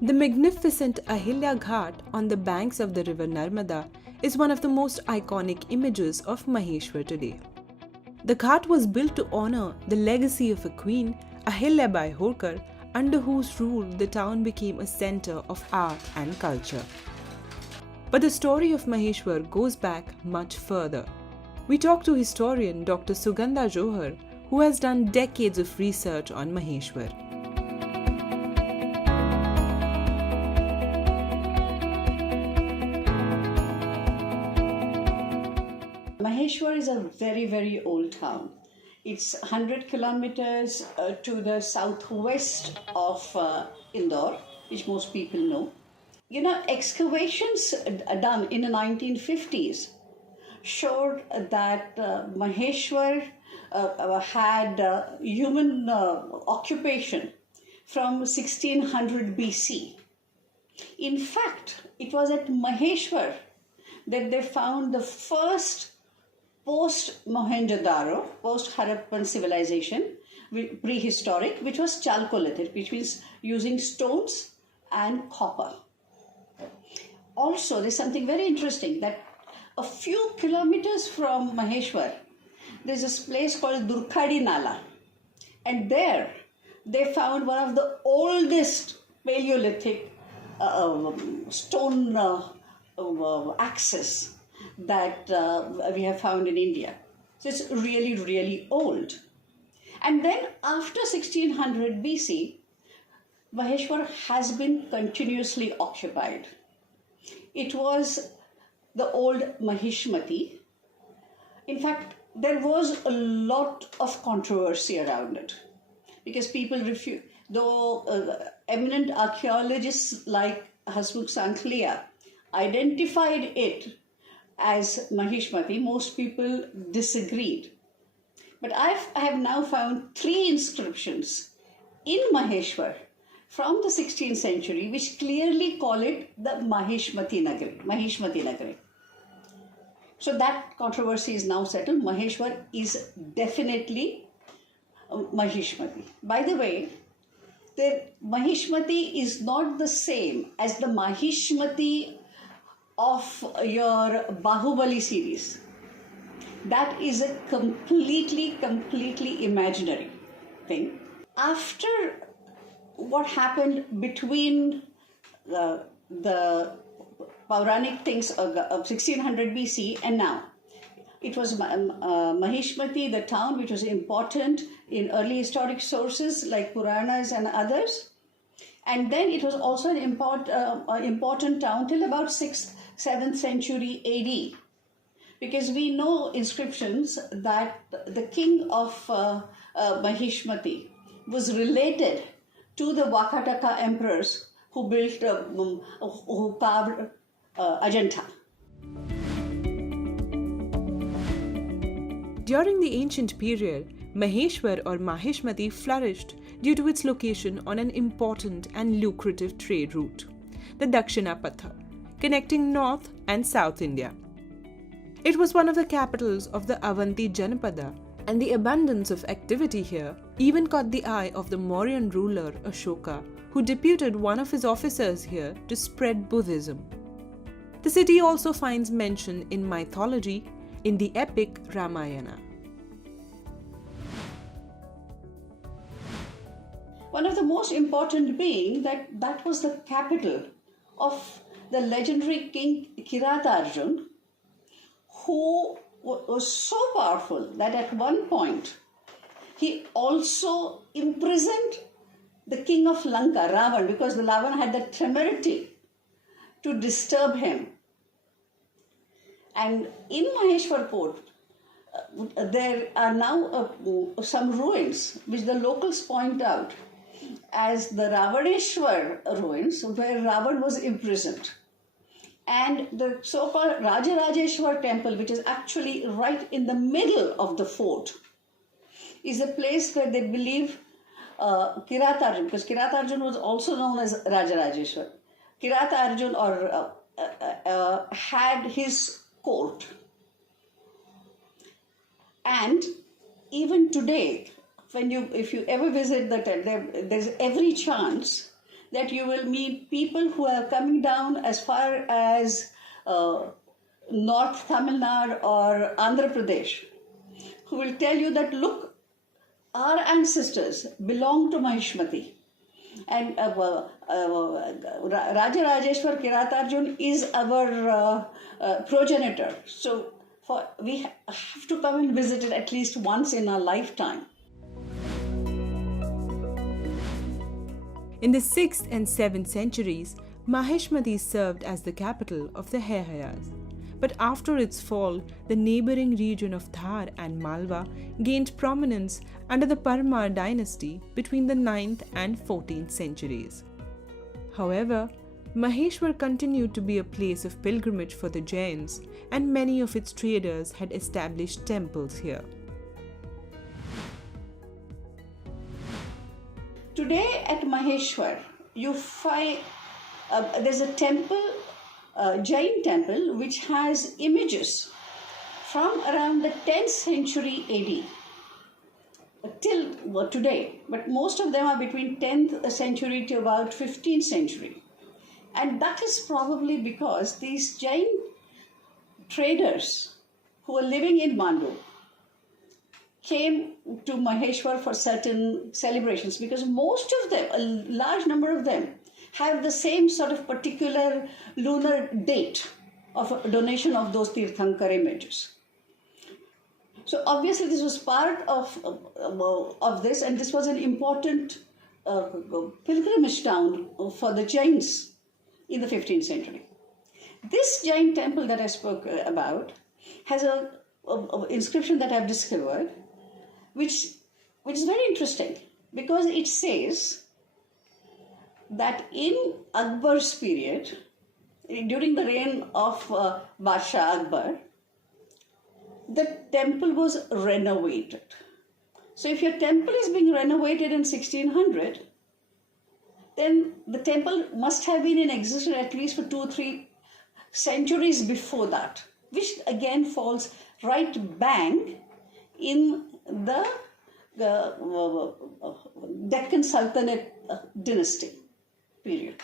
The magnificent Ahilya Ghat on the banks of the river Narmada is one of the most iconic images of Maheshwar today. The ghat was built to honor the legacy of a queen, Ahilyabai Holkar, under whose rule the town became a center of art and culture. But the story of Maheshwar goes back much further. We talked to historian Dr. Sugandha Johar, who has done decades of research on Maheshwar. Maheshwar is a very, very old town. It's 100 kilometers to the southwest of Indore, which most people know. You know, excavations done in the 1950s showed that Maheshwar had human occupation from 1600 BC. In fact, it was at Maheshwar that they found the first post-Mohenjo-daro, post-Harappan civilization, prehistoric, which was chalcolithic, which means using stones and copper. Also, there's something very interesting that a few kilometers from Maheshwar, there's this place called Durkhadi Nala. And there, they found one of the oldest Paleolithic stone axes that we have found in India. So it's really, really old. And then after 1600 BC, Maheshwar has been continuously occupied. It was the old Mahishmati. In fact, there was a lot of controversy around it because people refuse, though eminent archaeologists like Hasmukh Sankhlia identified it as Mahishmati, most people disagreed. But I have now found 3 inscriptions in Maheshwar from the 16th century which clearly call it the Mahishmati Nagari. So that controversy is now settled. Maheshwar is definitely Mahishmati. By the way, the Mahishmati is not the same as the Mahishmati of your Bahubali series. That is a completely imaginary thing. After what happened between the Pauranic things of 1600 BC and now, it was Mahishmati, the town, which was important in early historic sources like Puranas and others. And then it was also an important town till about 6th, 7th century AD. Because we know inscriptions that the king of Mahishmati was related to the Vakataka emperors who built, who carved Ajanta. During the ancient period, Maheshwar or Mahishmati flourished due to its location on an important and lucrative trade route, the Dakshinapatha, connecting North and South India. It was one of the capitals of the Avanti Janapada, and the abundance of activity here even caught the eye of the Mauryan ruler Ashoka, who deputed one of his officers here to spread Buddhism. The city also finds mention in mythology in the epic Ramayana. One of the most important being that was the capital of the legendary king Kiratarjun, who was so powerful that at one point he also imprisoned the king of Lanka, Ravan, because the Ravan had the temerity to disturb him. And in Maheshwar port, there are now some ruins which the locals point out as the Ravaneshwar ruins, where Ravan was imprisoned. And the so-called Rajarajeshwar temple, which is actually right in the middle of the fort, is a place where they believe Kiratarjun, because Kiratarjun was also known as Rajarajeshwar. Kiratarjun had his court. And even today, if you ever visit the temple, there's every chance that you will meet people who are coming down as far as North Tamil Nadu or Andhra Pradesh, who will tell you that, look, our ancestors belong to Maheshmati. And Raja Rajeshwar Kiratarjun is our progenitor. So we have to come and visit it at least once in our lifetime. In the 6th and 7th centuries, Maheshmati served as the capital of the Ahilyabai. But after its fall, the neighboring region of Thar and Malwa gained prominence under the Parmar dynasty between the 9th and 14th centuries. However, Maheshwar continued to be a place of pilgrimage for the Jains, and many of its traders had established temples here. Today at Maheshwar, you find there's a temple, Jain temple, which has images from around the 10th century AD till today, but most of them are between 10th century to about 15th century. And that is probably because these Jain traders who were living in Mandu came to Maheshwar for certain celebrations, because most of them, a large number of them, have the same sort of particular lunar date of donation of those Tirthankar images. So obviously this was part of this, and this was an important pilgrimage town for the Jains in the 15th century. This Jain temple that I spoke about has a inscription that I've discovered, which is very interesting, because it says that in Akbar's period, during the reign of Badshah Akbar, the temple was renovated. So if your temple is being renovated in 1600, then the temple must have been in existence at least for 2 or 3 centuries before that, which again falls right bang in the Deccan Sultanate dynasty period.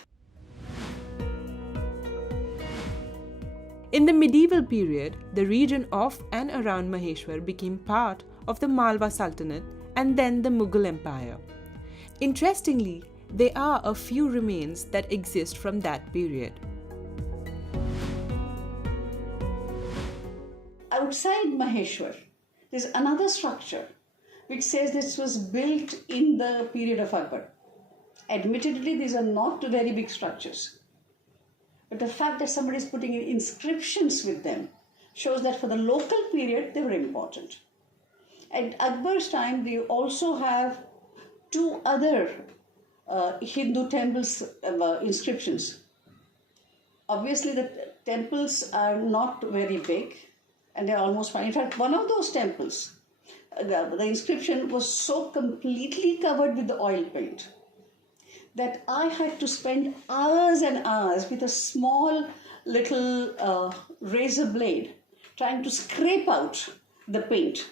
In the medieval period, the region of and around Maheshwar became part of the Malwa Sultanate and then the Mughal Empire. Interestingly, there are a few remains that exist from that period. Outside Maheshwar, there's another structure which says this was built in the period of Akbar. Admittedly, these are not very big structures, but the fact that somebody is putting in inscriptions with them shows that for the local period they were important. At Akbar's time, we also have 2 other Hindu temples inscriptions. Obviously, the temples are not very big and they're almost fine. In fact, one of those temples, the inscription was so completely covered with the oil paint that I had to spend hours and hours with a small little razor blade trying to scrape out the paint.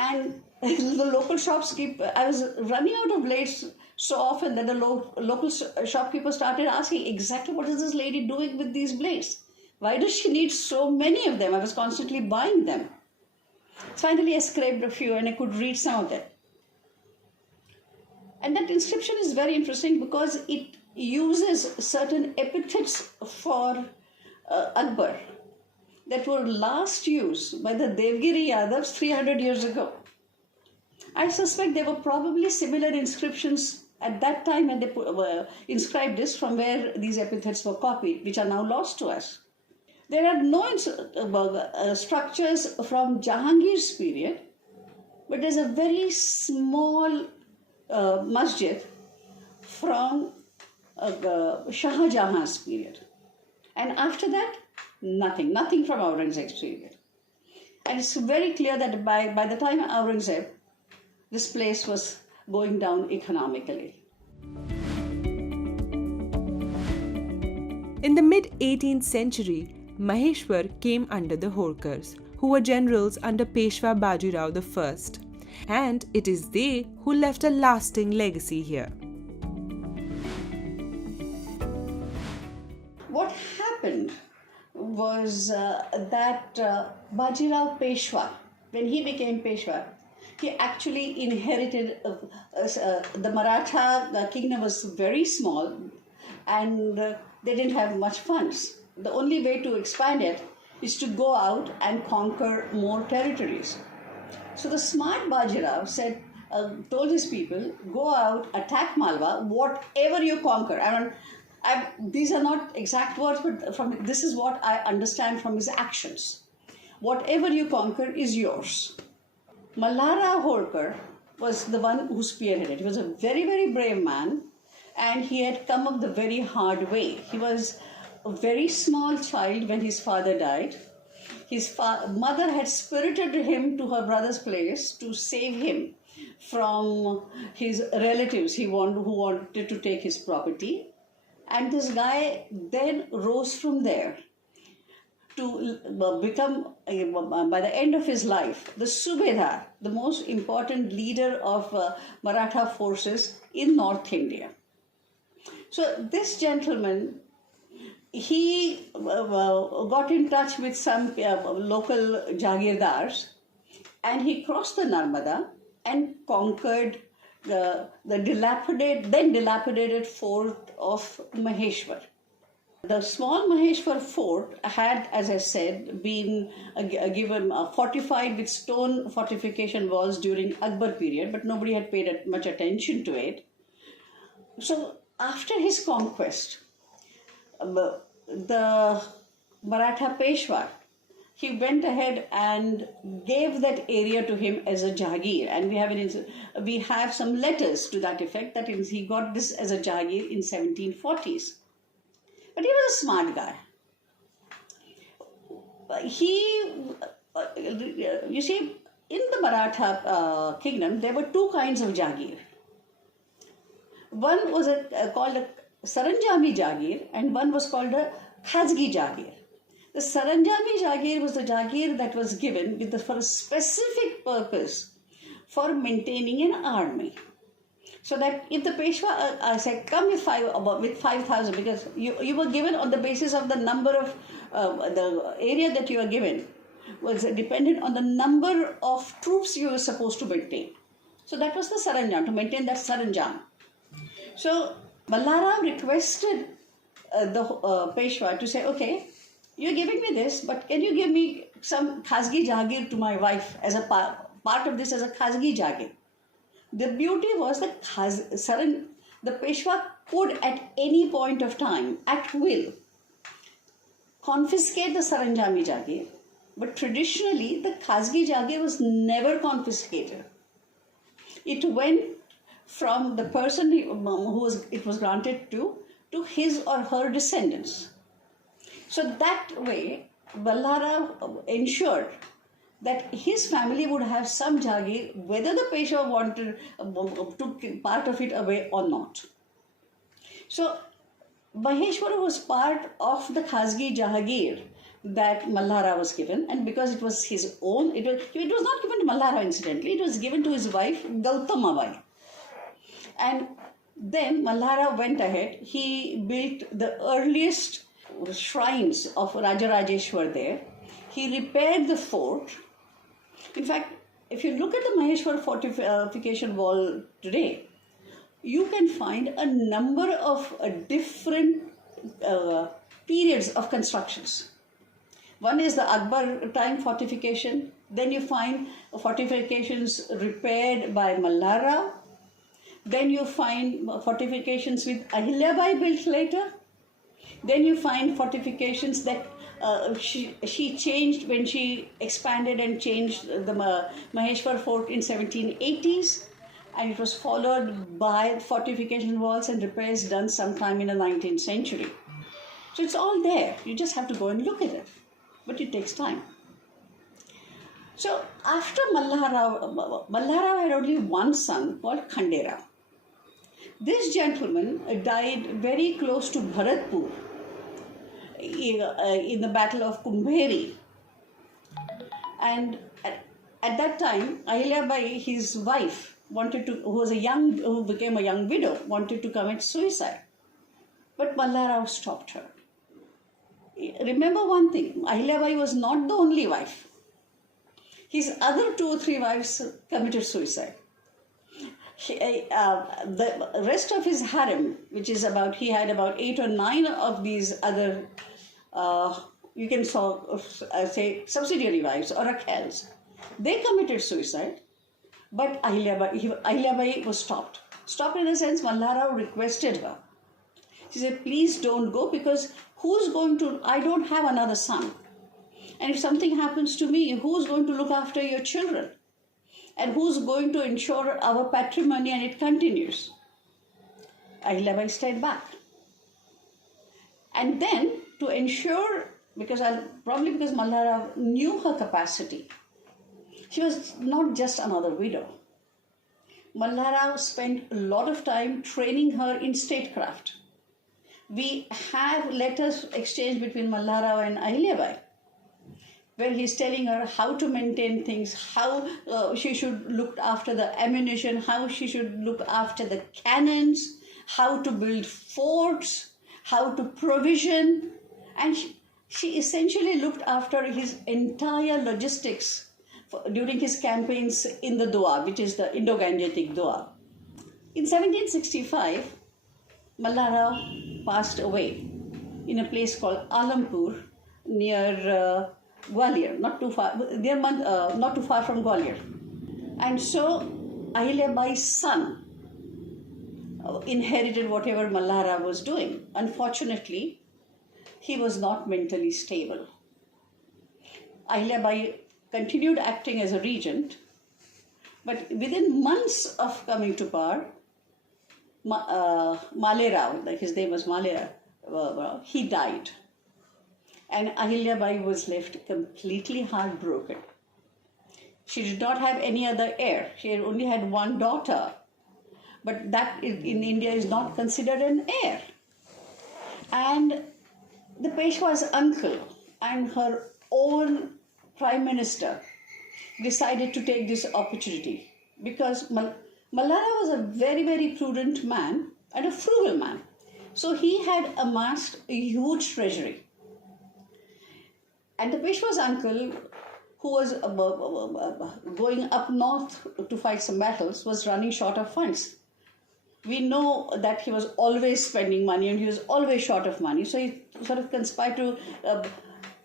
And the local shops I was running out of blades so often that the local shopkeeper started asking, exactly what is this lady doing with these blades? Why does she need so many of them? I was constantly buying them. Finally, I scraped a few and I could read some of them. And that inscription is very interesting because it uses certain epithets for Akbar that were last used by the Devgiri Yadavs 300 years ago. I suspect there were probably similar inscriptions at that time when they inscribed this, from where these epithets were copied, which are now lost to us. There are no structures from Jahangir's period, but there's a very small masjid from Shah Jahan's period. And after that, nothing from Aurangzeb's period. And it's very clear that by the time Aurangzeb, this place was going down economically. In the mid-18th century, Maheshwar came under the Holkars, who were generals under Peshwa Bajirao I, and it is they who left a lasting legacy here. was that Bajirao Peshwa, when he became Peshwa, he actually inherited the Maratha kingdom was very small, and they didn't have much funds. The only way to expand it is to go out and conquer more territories. So the smart Bajirao said, told his people, go out, attack Malwa, whatever you conquer. These are not exact words, but this is what I understand from his actions. Whatever you conquer is yours. Malhara Holkar was the one who spearheaded. He was a very, very brave man, and he had come up the very hard way. He was a very small child when his father died. His mother had spirited him to her brother's place to save him from his relatives who wanted to take his property. And this guy then rose from there to become, by the end of his life, the Subedar, the most important leader of Maratha forces in North India. So this gentleman, he got in touch with some local Jagirdars, and he crossed the Narmada and conquered the dilapidated fort of Maheshwar. The small Maheshwar fort had, as I said, been fortified with stone fortification walls during Akbar period, but nobody had paid much attention to it. So after his conquest, the Maratha Peshwa, he went ahead and gave that area to him as a Jagir, and we have some letters to that effect that he got this as a Jagir in 1740s. But he was a smart guy. You see, in the Maratha kingdom, there were two kinds of Jagir. One was called a Saranjami Jagir, and one was called a Khazgi Jagir. The Saranjami Jagir was the Jagir that was given for a specific purpose for maintaining an army. So that if the Peshwa said, come with 5,000, because you were given on the basis of the number of the area that you were given was dependent on the number of troops you were supposed to maintain. So that was the Saranjam, to maintain that Saranjam. So Malhara requested the Peshwa to say, okay, you're giving me this, but can you give me some Khazgi Jagir to my wife as a part of this as a Khazgi Jagir? The beauty was that the Peshwa could at any point of time, at will, confiscate the Saranjami Jagir, but traditionally the Khazgi Jagir was never confiscated. It went from the person it was granted to his or her descendants. So that way, Malhara ensured that his family would have some Jagir, whether the Peshwa wanted took part of it away or not. So Maheshwar was part of the Khazgi Jagir that Malhara was given, and because it was his own, it was not given to Malhara incidentally, it was given to his wife Gautamabai. And then Malhara went ahead, he built the earliest shrines of Rajarajeshwar there. He repaired the fort. In fact, if you look at the Maheshwar fortification wall today, you can find a number of different periods of constructions. One is the Akbar time fortification. Then you find fortifications repaired by Malhara. Then you find fortifications with Ahilyabai built later. Then you find fortifications that she changed when she expanded and changed the Maheshwar fort in 1780s, and it was followed by fortification walls and repairs done sometime in the 19th century. So it's all there. You just have to go and look at it, but it takes time. So after Malhara had only one son called Khandera. This gentleman died very close to Bharatpur in the Battle of Kumbheri. And at that time, Ahilyabai, his wife, who became a young widow, wanted to commit suicide. But Malhara stopped her. Remember one thing, Ahilyabai was not the only wife. His other 2 or 3 wives committed suicide. The rest of his harem, which is he had about 8 or 9 of these other, you can say subsidiary wives or rakels, they committed suicide, but Ahilyabai was stopped. Stopped in the sense Malharao requested her. She said, please don't go, because I don't have another son. And if something happens to me, who's going to look after your children? And who's going to ensure our patrimony and it continues? Ahilyabai stayed back. And then to ensure, because Malharao knew her capacity, she was not just another widow. Malharao spent a lot of time training her in statecraft. We have letters exchanged between Malharao and Ahilyabai, where he's telling her how to maintain things, how she should look after the ammunition, how she should look after the cannons, how to build forts, how to provision. And she essentially looked after his entire logistics during his campaigns in the Doab, which is the Indo-Gangetic Doab. In 1765, Malharao passed away in a place called Alampur near Gwalior, not too far from Gwalior. And so Ahilyabai's son inherited whatever Malharao was doing. Unfortunately, he was not mentally stable. Ahilyabai continued acting as a regent, but within months of coming to power, Malerao, like his name was Malerao, he died. And Ahilyabai was left completely heartbroken. She did not have any other heir. She had only had one daughter, but that in India is not considered an heir. And the Peshwa's uncle and her own prime minister decided to take this opportunity, because Malharao was a very, very prudent man and a frugal man. So he had amassed a huge treasury. And the Peshwa's uncle, who was going up north to fight some battles, was running short of funds. We know that he was always spending money and he was always short of money. So he sort of conspired to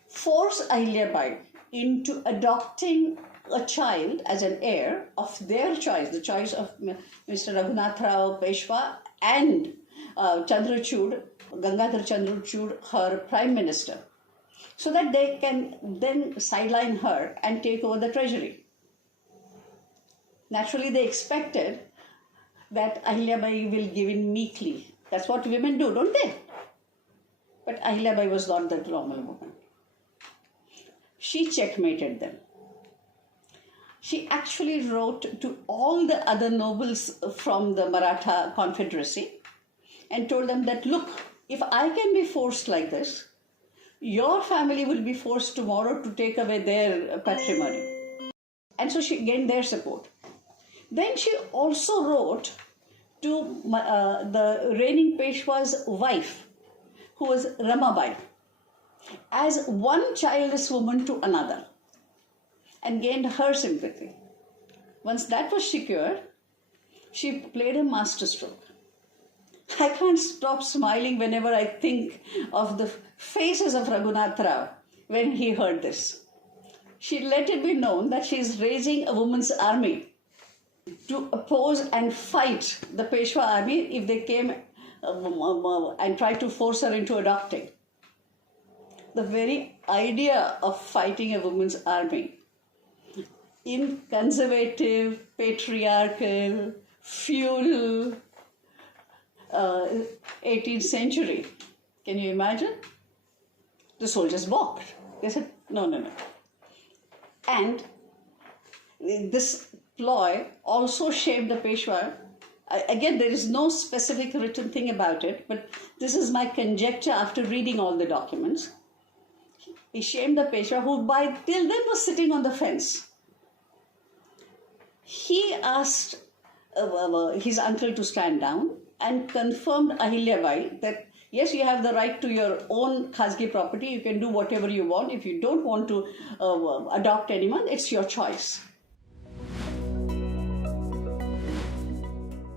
force Ahilyabai into adopting a child as an heir of their choice, the choice of Mr. Raghunath Rao Peshwa and Gangadhar Chandrachud, her prime minister, so that they can then sideline her and take over the treasury. Naturally, they expected that Ahilyabai will give in meekly. That's what women do, don't they? But Ahilyabai was not that normal woman. She checkmated them. She actually wrote to all the other nobles from the Maratha Confederacy and told them that, look, if I can be forced like this, your family will be forced tomorrow to take away their patrimony. And so she gained their support. Then she also wrote to the reigning Peshwa's wife, who was Ramabai, as one childless woman to another, and gained her sympathy. Once that was secured, she played a masterstroke. I can't stop smiling whenever I think of the faces of Raghunath Rao when he heard this. She let it be known that she is raising a women's army to oppose and fight the Peshwa army if they came and tried to force her into adopting. The very idea of fighting a women's army in conservative, patriarchal, feudal 18th century. Can you imagine? The soldiers balked. They said, no. And this ploy also shamed the Peshwa. Again, there is no specific written thing about it, but this is my conjecture after reading all the documents. He shamed the Peshwa, who till then was sitting on the fence. He asked his uncle to stand down and confirmed Ahilyabai that Yes, you have the right to your own khasgi property. You can do whatever you want. If you don't want to adopt anyone, it's your choice.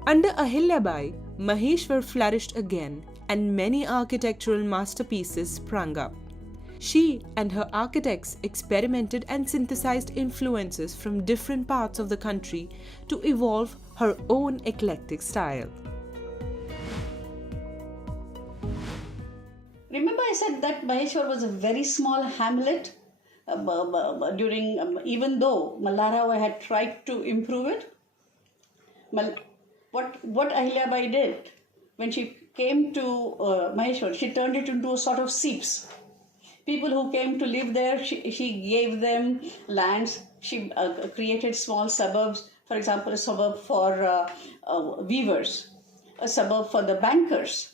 Under Ahilyabai, Maheshwar flourished again and many architectural masterpieces sprang up. She and her architects experimented and synthesized influences from different parts of the country to evolve her own eclectic style. Remember, I said that Maheshwar was a very small hamlet during, even though Mallarao had tried to improve it. What Ahilyabai did when she came to Maheshwar, she turned it into a sort of seeps. People who came to live there, she gave them lands. She created small suburbs, for example, a suburb for weavers, a suburb for the bankers.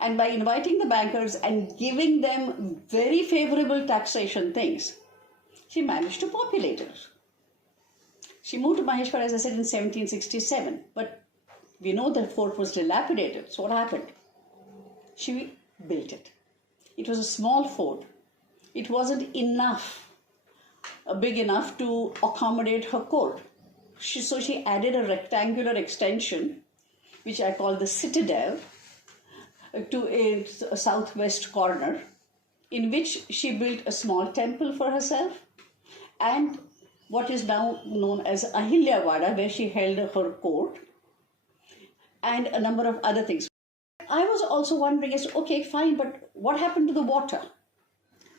And by inviting the bankers and giving them very favorable taxation things, she managed to populate it. She moved to Maheshwar, as I said, in 1767, but we know the fort was dilapidated. So what happened? She built it. It was a small fort. It wasn't big enough to accommodate her court. So she added a rectangular extension, which I call the citadel, to its southwest corner, in which she built a small temple for herself and what is now known as Ahilyabai, where she held her court, and a number of other things. I was also wondering, okay, fine, but what happened to the water?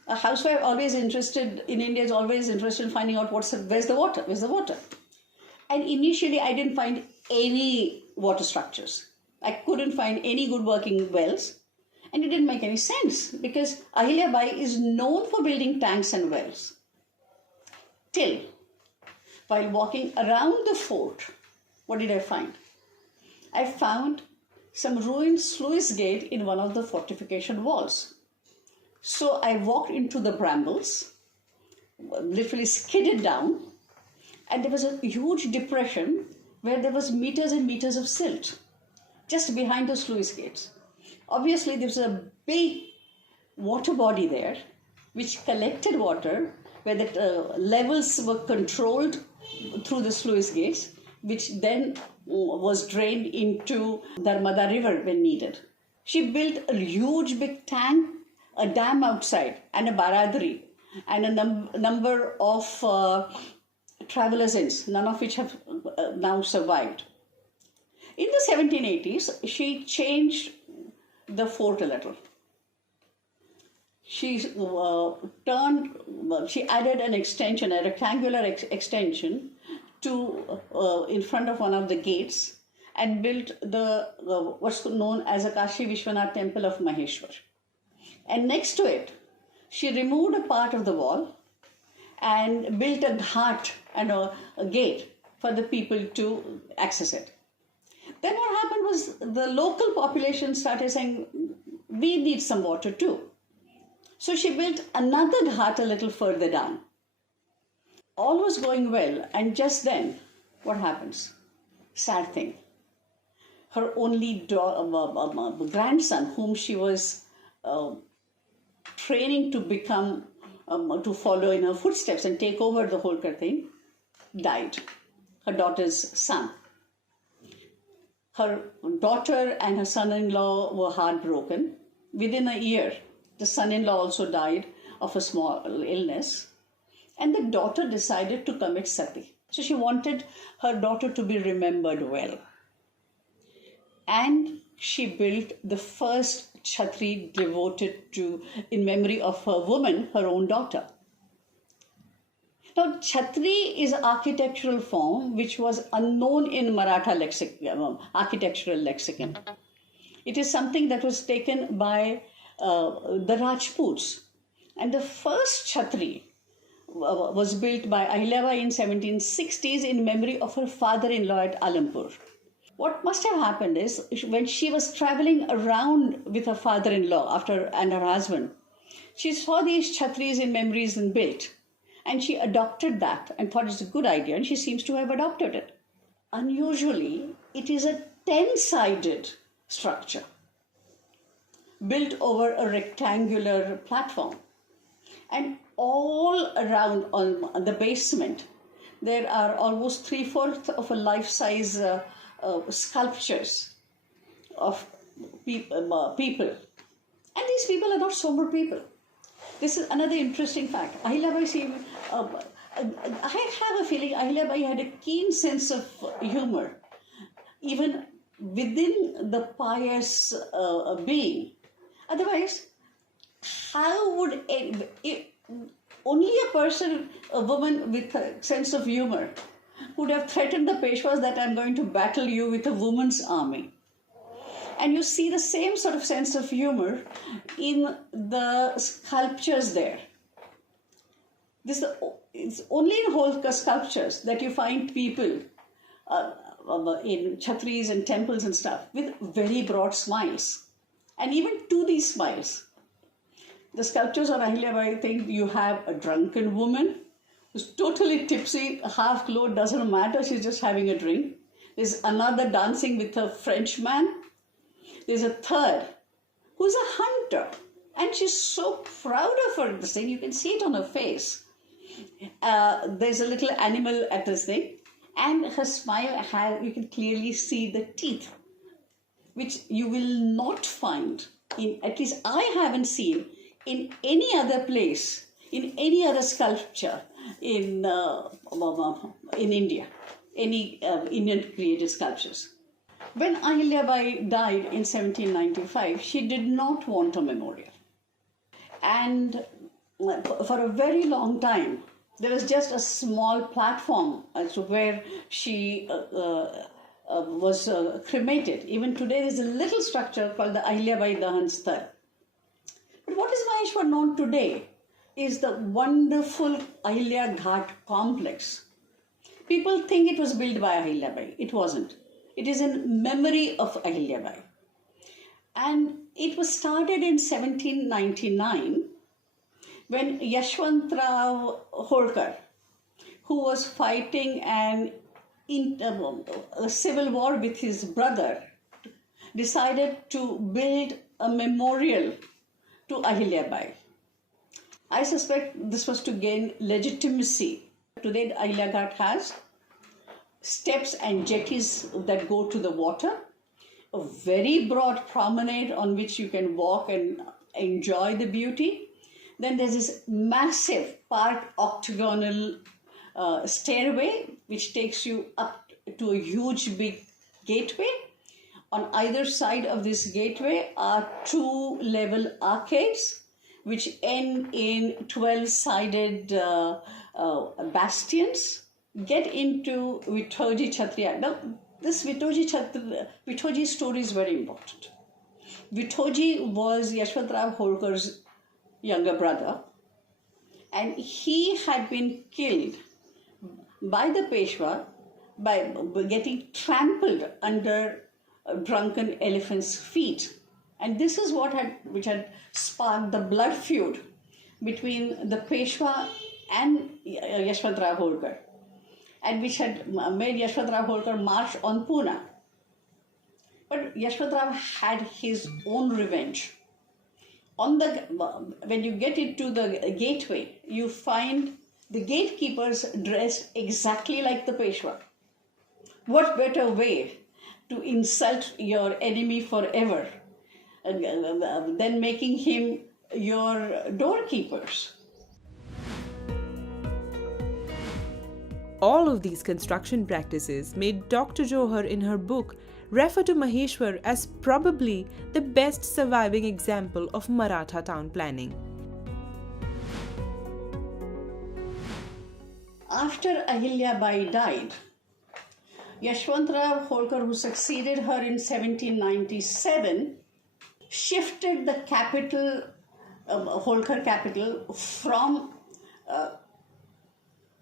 A housewife always interested in India is always interested in finding out where's the water? Where's the water? And initially, I didn't find any water structures. I couldn't find any good working wells, and it didn't make any sense because Ahilyabai is known for building tanks and wells. Till, while walking around the fort, what did I find? I found some ruined sluice gate in one of the fortification walls. So I walked into the brambles, literally skidded down, and there was a huge depression where there was meters and meters of silt just behind the sluice gates. Obviously, there was a big water body there which collected water where the levels were controlled through the sluice gates, which then was drained into Narmada River when needed. She built a huge big tank, a dam outside, and a baradari, and a number of travelers' inns, none of which have now survived. In the 1780s, she changed the fort a little. She added an extension, a rectangular extension to in front of one of the gates and built what's known as a Kashi Vishwanath temple of Maheshwar. And next to it, she removed a part of the wall and built a ghat and a gate for the people to access it. Then what happened was the local population started saying, we need some water too. So she built another ghat a little further down. All was going well, and just then, what happens? Sad thing. Her only grandson, whom she was training to become, to follow in her footsteps and take over the whole thing, died. Her daughter's son. Her daughter and her son-in-law were heartbroken. Within a year, the son-in-law also died of a small illness. And the daughter decided to commit sati. So she wanted her daughter to be remembered well. And she built the first chhatri devoted to, in memory of her woman, her own daughter. Now, chhatri is an architectural form which was unknown in Maratha architectural lexicon. It is something that was taken by the Rajputs. And the first chhatri was built by Ahilyabai in 1760s in memory of her father-in-law at Alampur. What must have happened is when she was traveling around with her father-in-law and her husband, she saw these chhatris in memories and built. And she adopted that and thought it's a good idea, and she seems to have adopted it. Unusually, it is a 10-sided structure. built over a rectangular platform. And all around on the basement, there are almost 3/4 of a life-size sculptures of people. And these people are not sober people. This is another interesting fact. Ahilyabai, I have a feeling Ahilyabai had a keen sense of humor, even within the pious being. Otherwise, how would only a woman with a sense of humor would have threatened the Peshwas that I'm going to battle you with a woman's army? And you see the same sort of sense of humor in the sculptures there. It's only in Holkar sculptures that you find people in chhatris and temples and stuff with very broad smiles. And even to these smiles, the sculptures on Ahilyabai think you have a drunken woman who's totally tipsy, half clothed, doesn't matter, she's just having a drink. There's another dancing with a Frenchman. There's a third who's a hunter, and she's so proud of her this thing, you can see it on her face. There's a little animal at this thing, and her smile, you can clearly see the teeth, which you will not find, at least I haven't seen, in any other place, in any other sculpture in India, any Indian created sculptures. When Ahilyabai died in 1795, she did not want a memorial. And for a very long time, there was just a small platform as to where she was cremated. Even today, there's a little structure called the Ahilyabai Dahan Sthal. But what is Maheshwar known today is the wonderful Ahilya Ghat complex. People think it was built by Ahilyabai. It wasn't. It is in memory of Ahilyabai. And it was started in 1799 when Yashwantrao Holkar, who was fighting a civil war with his brother, decided to build a memorial to Ahilyabai. I suspect this was to gain legitimacy. Today, Ahilya Ghat has steps and jetties that go to the water, a very broad promenade on which you can walk and enjoy the beauty. Then there's this massive part octagonal stairway which takes you up to a huge big gateway. On either side of this gateway are 2 level arcades which end in 12-sided bastions. Get into Vithoji Kshatriya. Now, this Vithoji story is very important. Vithoji was Yashwantrao Holkar's younger brother, and he had been killed by the Peshwa by getting trampled under a drunken elephant's feet. And this is which had sparked the blood feud between the Peshwa and Yashwantrao Holkar, and which had made Yashwantrao Holkar march on Pune. But Yashwantrao had his own revenge. When you get into the gateway, you find the gatekeepers dressed exactly like the Peshwa. What better way to insult your enemy forever than making him your doorkeepers? All of these construction practices made Dr. Johar in her book refer to Maheshwar as probably the best surviving example of Maratha town planning. After Ahilyabai died, Yashwantrao Holkar, who succeeded her in 1797, shifted the capital, Holkar capital, from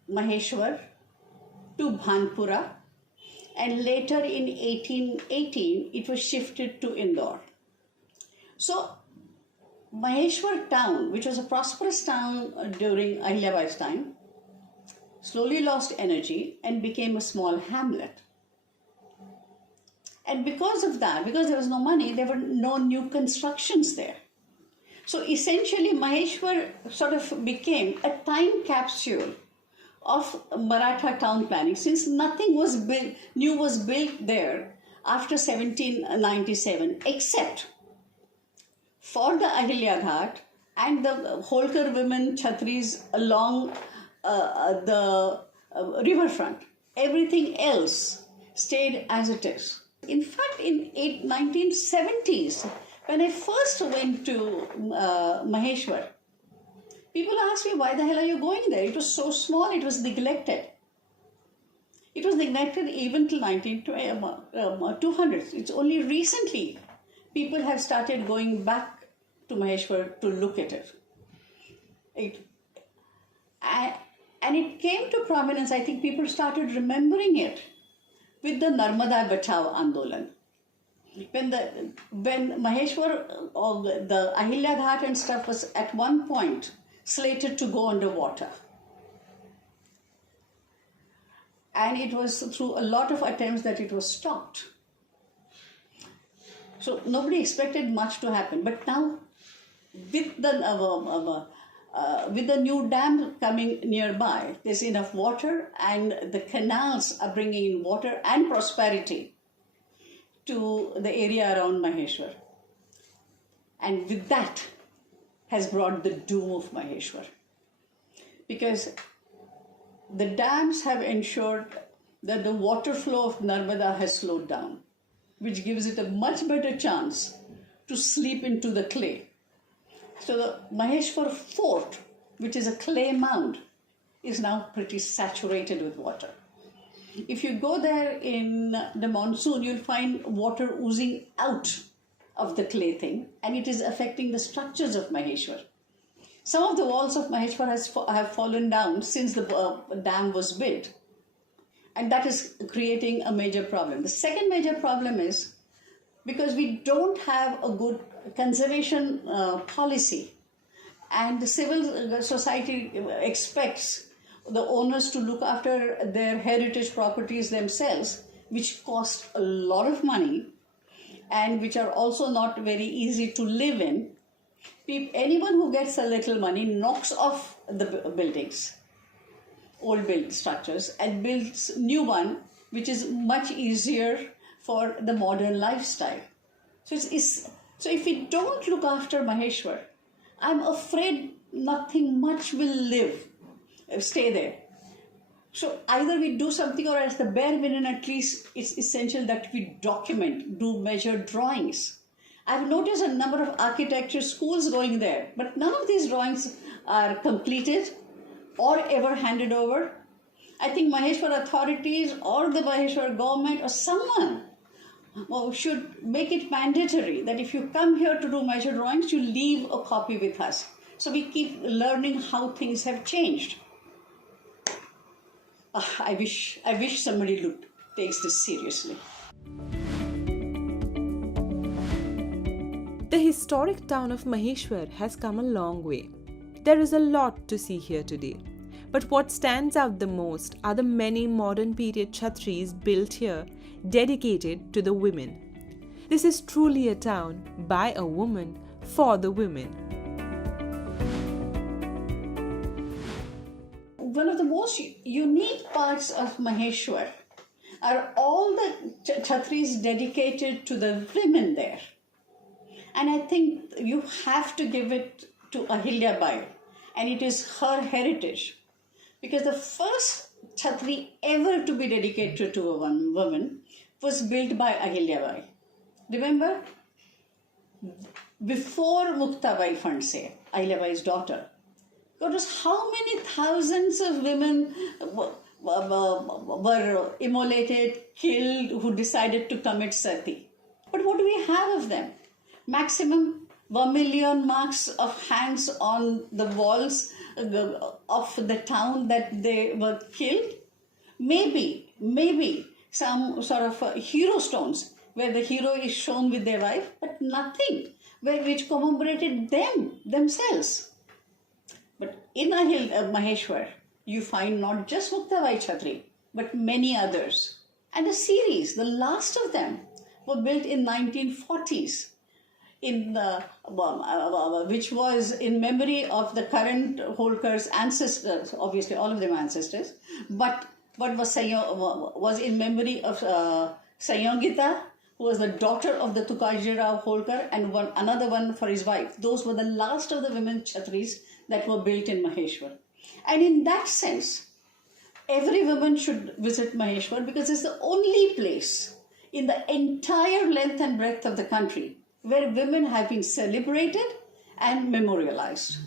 Maheshwar to Bhanpura, and later in 1818 it was shifted to Indore. So Maheshwar town, which was a prosperous town during Ahilyabai's time, slowly lost energy and became a small hamlet. And because of that, because there was no money, there were no new constructions there. So essentially, Maheshwar sort of became a time capsule of Maratha town planning, since nothing was built, new was built there after 1797, except for the Ahilyabai and the Holkar women Chhatris along the riverfront. Everything else stayed as it is. In fact, in 1970s, when I first went to Maheshwar, people asked me, why the hell are you going there? It was so small, it was neglected. It was neglected even till 200s. It's only recently people have started going back to Maheshwar to look at it. And it came to prominence, I think people started remembering it with the Narmada Bachao Andolan. When Maheshwar, or the Ahilyabai and stuff was at one point slated to go underwater. And it was through a lot of attempts that it was stopped. So nobody expected much to happen. But now, with the new dam coming nearby, there's enough water, and the canals are bringing in water and prosperity to the area around Maheshwar. And with that has brought the doom of Maheshwar. Because the dams have ensured that the water flow of Narmada has slowed down, which gives it a much better chance to slip into the clay. So the Maheshwar fort, which is a clay mound, is now pretty saturated with water. If you go there in the monsoon, you'll find water oozing out of the clay thing, and it is affecting the structures of Maheshwar. Some of the walls of Maheshwar have fallen down since the dam was built, and that is creating a major problem. The second major problem is because we don't have a good conservation policy, and the civil society expects the owners to look after their heritage properties themselves, which cost a lot of money and which are also not very easy to live in. Anyone who gets a little money knocks off the buildings, old built structures, and builds new one, which is much easier for the modern lifestyle. So if we don't look after Maheshwar, I'm afraid nothing much will stay there. So either we do something, or at the bare minimum, at least it's essential that we document, do measured drawings. I've noticed a number of architecture schools going there, but none of these drawings are completed or ever handed over. I think Maheshwar authorities or the Maheshwar government or someone should make it mandatory that if you come here to do measured drawings, you leave a copy with us. So we keep learning how things have changed. I wish somebody takes this seriously. The historic town of Maheshwar has come a long way. There is a lot to see here today. But what stands out the most are the many modern period chhatris built here dedicated to the women. This is truly a town by a woman for the women. One of the most unique parts of Maheshwar are all the chhatris dedicated to the women there. And I think you have to give it to Ahilyabai, and it is her heritage. Because the first chhatri ever to be dedicated to a woman was built by Ahilyabai. Remember? Before Muktabai Phandse, Ahilyabai's daughter. Notice how many thousands of women were immolated, killed, who decided to commit sati. But what do we have of them? Maximum 1 million marks of hands on the walls of the town that they were killed. Maybe some sort of hero stones where the hero is shown with their wife, but nothing which commemorated themselves. But in Maheshwar, you find not just Muktabai Chhatri, but many others. And a series, the last of them, were built in 1940s, which was in memory of the current Holkar's ancestors, obviously all of them ancestors, but was in memory of Sayogita, who was the daughter of the Tukaji Rao Holkar, and another one for his wife. Those were the last of the women Chhatris that were built in Maheshwar. And in that sense, every woman should visit Maheshwar because it's the only place in the entire length and breadth of the country where women have been celebrated and memorialized.